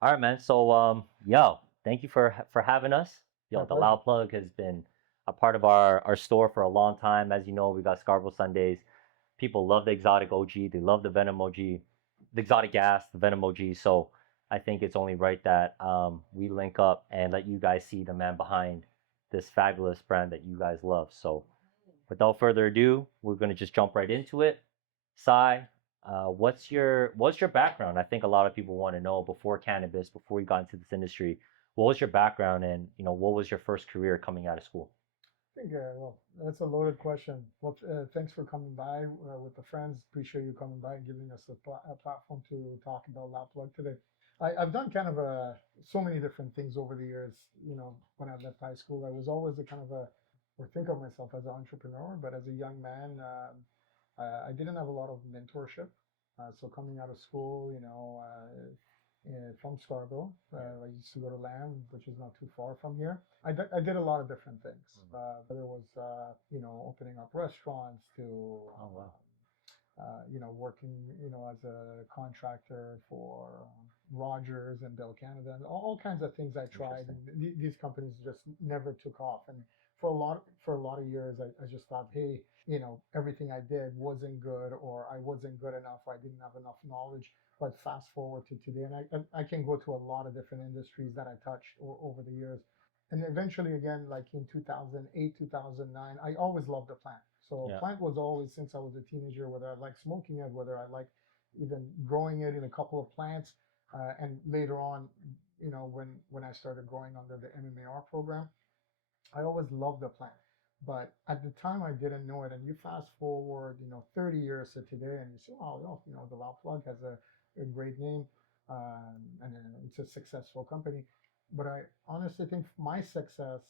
All right, man. So, yo, thank you for having us. My Yo, the pleasure. Loud Plug has been a part of our store for a long time. As you know, we got Scarborough Sundays. People love the exotic OG. They love the Venom OG, the exotic gas, the Venom OG. So, I think it's only right that we link up and let you guys see the man behind this fabulous brand that you guys love. So, without further ado, we're gonna just jump right into it. Sai, what's your background? I think a lot of people want to know before cannabis, before you got into this industry, what was your background and what was your first career coming out of school? I think, well, that's a loaded question. Well, thanks for coming by with the friends. Appreciate you coming by and giving us a platform to talk about Lap Plug today. I've done kind of so many different things over the years. When I left high school, I was always a kind of or think of myself as an entrepreneur, but as a young man, I didn't have a lot of mentorship. So coming out of school, from Scarborough, I used to go to Lamb, which is not too far from here. I did a lot of different things, Mm. whether it was, opening up restaurants to, Oh wow. working, as a contractor for Rogers and Bell Canada and all kinds of things I tried. Interesting. And these companies just never took off. And for a lot of years, I just thought, hey, everything I did wasn't good, or I wasn't good enough, or I didn't have enough knowledge. But fast forward to today, and I can go to a lot of different industries that I touched over the years. And eventually, again, like in 2008, 2009, I always loved the plant. So Yeah. plant was always, since I was a teenager, whether I liked smoking it, whether I liked even growing it in a couple of plants. And later on, when I started growing under the MMAR program, I always loved the plant. But at the time, I didn't know it. And you fast forward, 30 years to today, and you say, oh, the Loud Plug has a great name, and it's a successful company. But I honestly think my success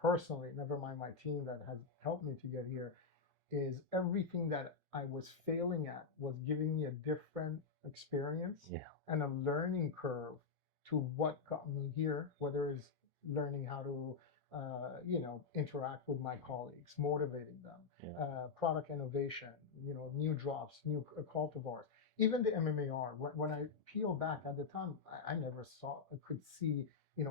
personally, never mind my team that has helped me to get here, is everything that I was failing at was giving me a different experience Yeah. and a learning curve to what got me here, whether it's learning how to, interact with my colleagues, motivating them, Yeah. product innovation, new drops, new cultivars, even the MMAR. When I peel back at the time, I never could see,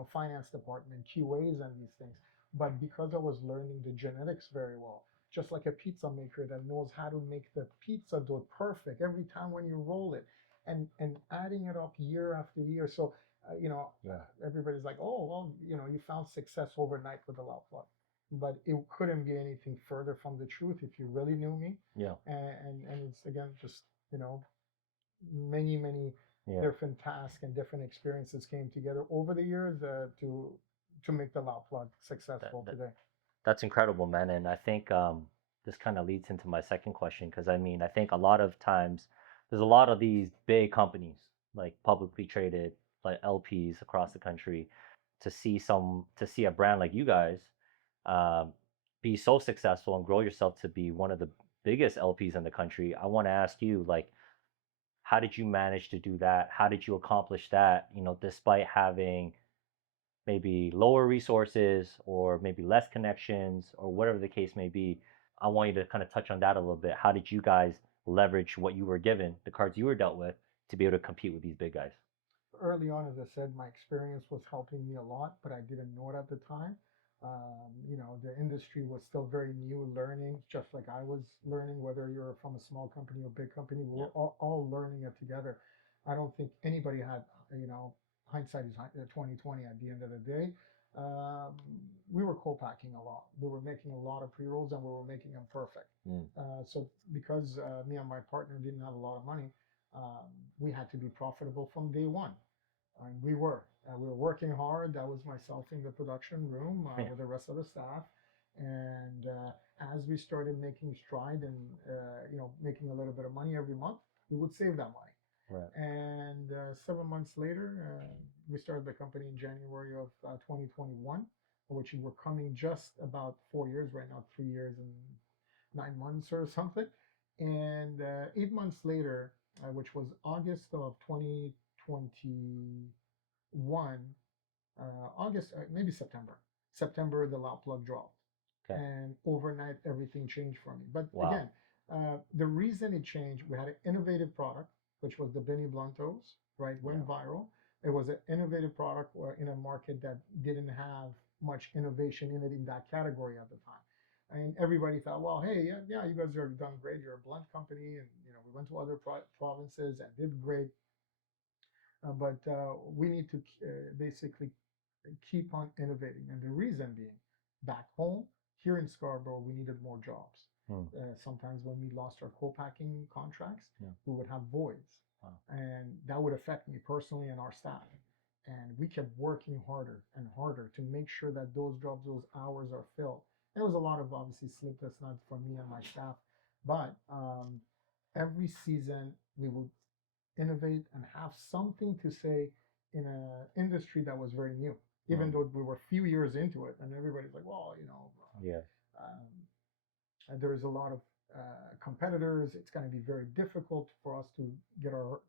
finance department, QAs and these things. But because I was learning the genetics very well, just like a pizza maker that knows how to make the pizza dough perfect every time when you roll it, and adding it up year after year. So Yeah. everybody's like, oh well, you found success overnight with the Loud Plug, but it couldn't be anything further from the truth if you really knew me. Yeah. And it's again just, many Yeah. different tasks and different experiences came together over the years, to make the Loud Plug That, successful that today. that's incredible, man. And I think this kind of leads into my second question because I mean, I think a lot of times there's a lot of these big companies, like publicly traded, like LPs across the country, to see a brand like you guys um, be so successful and grow yourself to be one of the biggest LPs in the country. I want to ask you, like, how did you manage to do that? How did you accomplish that? Despite having maybe lower resources or maybe less connections or whatever the case may be. I want you to kind of touch on that a little bit. How did you guys leverage what you were given, the cards you were dealt with, to be able to compete with these big guys? Early on, as I said, my experience was helping me a lot, but I didn't know it at the time. The industry was still very new, learning, just like I was learning, whether you're from a small company or big company, we Yeah. were all learning it together. I don't think anybody had, hindsight is 2020 at the end of the day. We were co-packing a lot. We were making a lot of pre-rolls and we were making them perfect. Mm. So because me and my partner didn't have a lot of money, we had to be profitable from day one. And we were working hard. That was myself in the production room Yeah. with the rest of the staff. And as we started making stride and making a little bit of money every month, we would save that money. Right. And 7 months later, we started the company in January of 2021, which we're coming just about 4 years right now, 3 years and 9 months or something. And 8 months later, which was August of 2021, August, maybe September, the loud plug dropped. Okay. And overnight, everything changed for me. But Wow. again, the reason it changed, we had an innovative product, which was the Benny Blantos, right? Went Yeah. viral. It was an innovative product or in a market that didn't have much innovation in it in that category at the time. And everybody thought, well, hey, yeah, yeah, you guys are done great. You're a blunt company, and we went to other provinces and did great. But we need to basically keep on innovating. And the reason being, back home, here in Scarborough, we needed more jobs. Sometimes when we lost our co-packing contracts, we would have voids. Wow. And that would affect me personally and our staff. And we kept working harder and harder to make sure that those jobs, those hours are filled. There was a lot of obviously sleepless nights for me and my staff, but every season we would innovate and have something to say in an industry that was very new, even though we were a few years into it, and everybody's like, well, Yeah. there is a lot of competitors. It's going to be very difficult for us to get our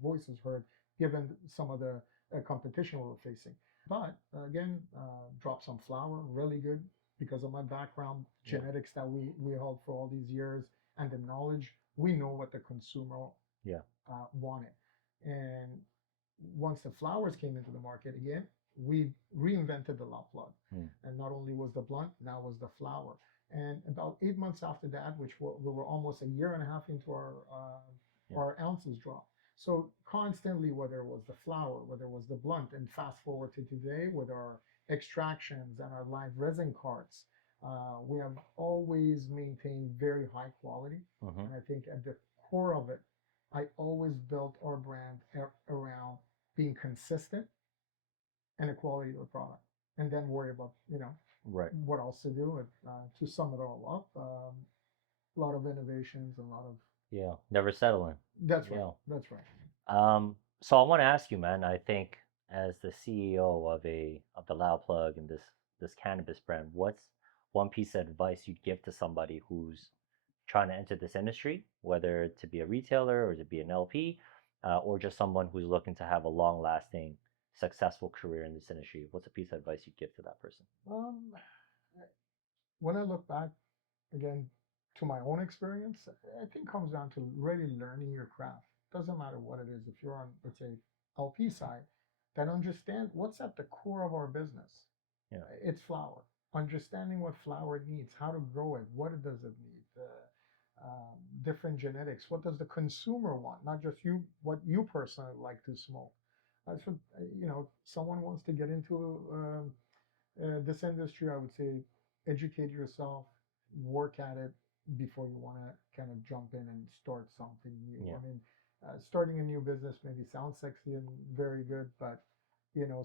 voices heard, given some of the competition we were facing. But again, drop some flour, really good because of my background, genetics that we held for all these years, and the knowledge. We know what the consumer wanted. And once the flowers came into the market again, we reinvented the La Plug. And not only was the blunt, now was the flower. And about 8 months after that, which we were almost a year and a half into our ounces drop. So constantly, whether it was the flower, whether it was the blunt, and fast forward to today with our extractions and our live resin carts, we have always maintained very high quality. And I think at the core of it, I always built our brand around being consistent and the quality of the product, and then worry about what else to do. To sum it all up, a lot of innovations and a lot of never settling. That's right. That's right. So I want to ask you, man. I think as the CEO of the Loud Plug and this cannabis brand, what's one piece of advice you'd give to somebody who's trying to enter this industry, whether to be a retailer or to be an LP, or just someone who's looking to have a long-lasting, successful career in this industry? What's a piece of advice you'd give to that person? When I look back again to my own experience, I think it comes down to really learning your craft. Doesn't matter what it is. If you're on, let's say, LP side, then understand what's at the core of our business. It's flower. Understanding what flower needs, how to grow it, what it does it need, different genetics. What does the consumer want? Not just you, what you personally like to smoke. So someone wants to get into this industry, I would say, educate yourself, work at it before you want to kind of jump in and start something new. I mean, starting a new business maybe sounds sexy and very good, but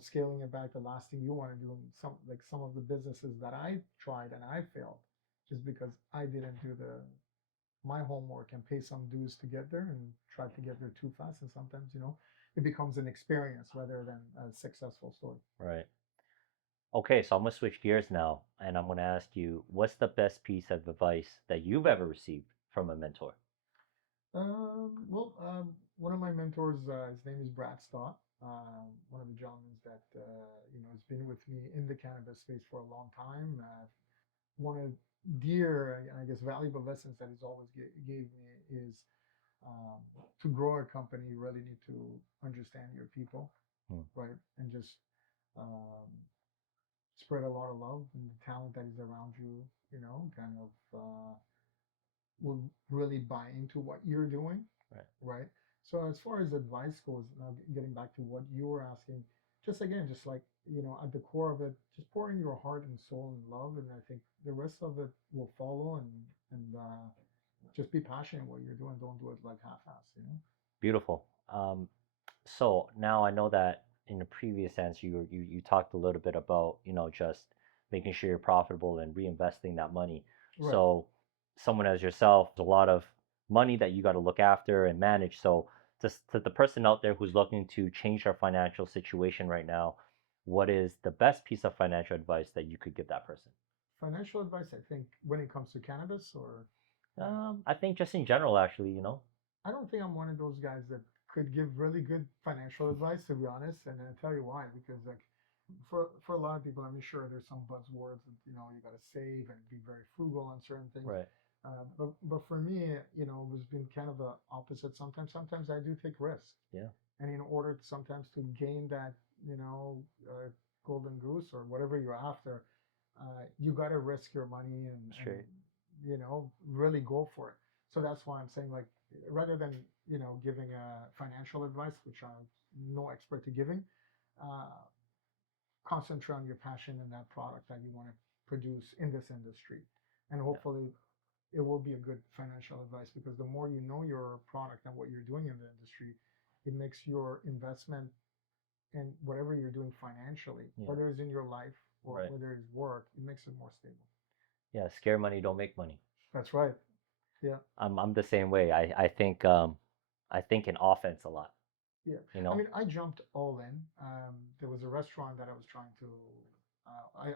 scaling it back, the last thing you want to do, some of the businesses that I tried and I failed, just because I didn't do my homework and pay some dues to get there and try to get there too fast. And sometimes, it becomes an experience rather than a successful story. Right. Okay, so I'm gonna switch gears now, and I'm gonna ask you, what's the best piece of advice that you've ever received from a mentor? One of my mentors, his name is Brad Stott. One of the gentlemen that has been with me in the cannabis space for a long time. One of dear, I guess, valuable lessons that he's always gave me is to grow a company, you really need to understand your people, right, and just spread a lot of love, and the talent that is around you, kind of will really buy into what you're doing, right? So as far as advice goes, now getting back to what you were asking, just like at the core of it, just pour in your heart and soul and love, and I think the rest of it will follow. And just be passionate what you're doing. Don't do it like half-ass. Beautiful. So now I know that in the previous answer you talked a little bit about just making sure you're profitable and reinvesting that money. Right. So someone as yourself, there's a lot of money that you got to look after and manage. So just to the person out there who's looking to change their financial situation right now, what is the best piece of financial advice that you could give that person? Financial advice, I think, when it comes to cannabis, or I think just in general, actually, I don't think I'm one of those guys that could give really good financial advice, to be honest. And I'll tell you why. Because like for a lot of people, I'm sure there's some buzzwords that you got to save and be very frugal on certain things. Right. But for me, you know, it was been kind of the opposite. Sometimes I do take risks, Yeah, and in order to, sometimes to gain that, you know, golden goose or whatever you're after, you got to risk your money and straight. you know, really go for it. So that's why I'm saying, like, rather than, you know, giving financial advice, which I'm no expert to giving, uh, concentrate on your passion and that product that you want to produce in this industry, and Yeah, hopefully it will be a good financial advice, because the more you know your product and what you're doing in the industry, it makes your investment in whatever you're doing financially, yeah, whether it's in your life or right. whether it's work, it makes it more stable. Yeah, scare money don't make money. That's right. Yeah. I'm the same way. I think in offense a lot, Yeah. you I know? mean, I jumped all in. There was a restaurant that I was trying to,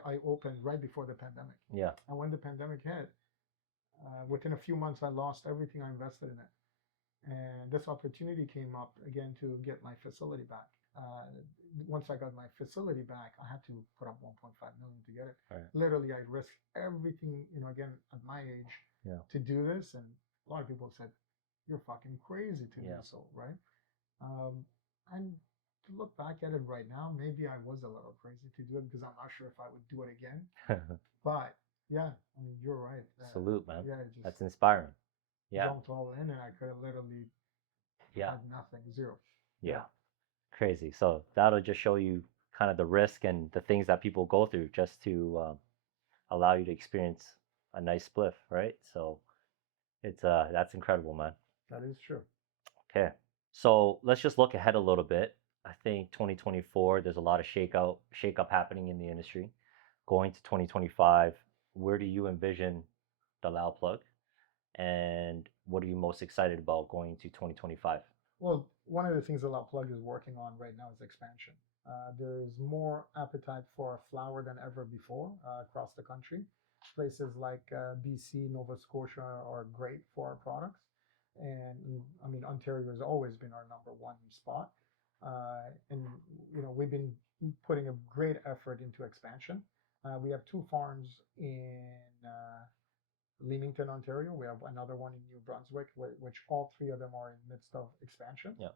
I opened right before the pandemic. Yeah, And when the pandemic hit, within a few months, I lost everything I invested in it. And this opportunity came up again to get my facility back. Once I got my facility back, I had to put up 1.5 million to get it. right. Literally, I risked everything, you know, again, at my age Yeah, to do this. And a lot of people said, you're fucking crazy to do yeah. so, right? Um, and to look back at it right now, maybe I was a little crazy to do it, because I'm not sure if I would do it again. But yeah, I mean, you're right. Salute, man. Yeah, I just That's inspiring. Yeah, jumped all in, and I could have literally yeah, had nothing, zero. yeah. Yeah, Crazy. So that'll just show you kind of the risk and the things that people go through just to allow you to experience a nice spliff, right? So it's that's incredible, man. that is true. Okay. So let's just look ahead a little bit. I think 2024, there's a lot of shake up happening in the industry. Going to 2025, where do you envision the Loud Plug? And what are you most excited about going to 2025? Well, one of the things that La Plug is working on right now is expansion. There's more appetite for flower than ever before across the country. Places like BC, Nova Scotia are great for our products. And I mean, Ontario has always been our number one spot. And, you know, we've been putting a great effort into expansion. We have two farms in Leamington, Ontario. We have another one in New Brunswick, which all three of them are in midst of expansion. Yeah.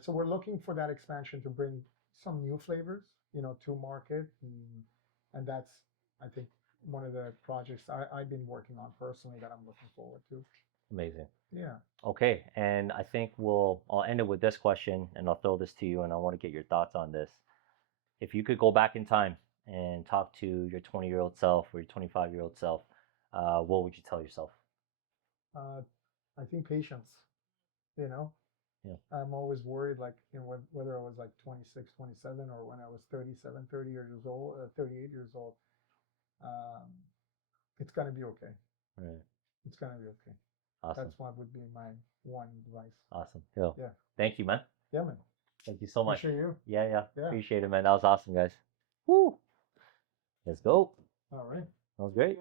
So we're looking for that expansion to bring some new flavors, you know, to market, and that's, I think, one of the projects I've been working on personally that I'm looking forward to. Amazing. Yeah. Okay, and I think I'll end it with this question, and I'll throw this to you, and I want to get your thoughts on this. If you could go back in time and talk to your 20-year-old self or your 25-year-old self, what would you tell yourself? Uh, I think patience, you know, Yeah, I'm always worried, like, you know, whether I was like 26, 27, or when I was 37, 30 years old, 38 years old, um, it's going to be okay. right. It's going to be okay. Awesome. That's what would be my one advice. Awesome. Yo, Yeah. thank you, man. Yeah, man. Thank you so much. Appreciate you. Yeah, yeah. Yeah. Appreciate it, man. That was awesome, guys. Woo. Let's go. All right. That was great.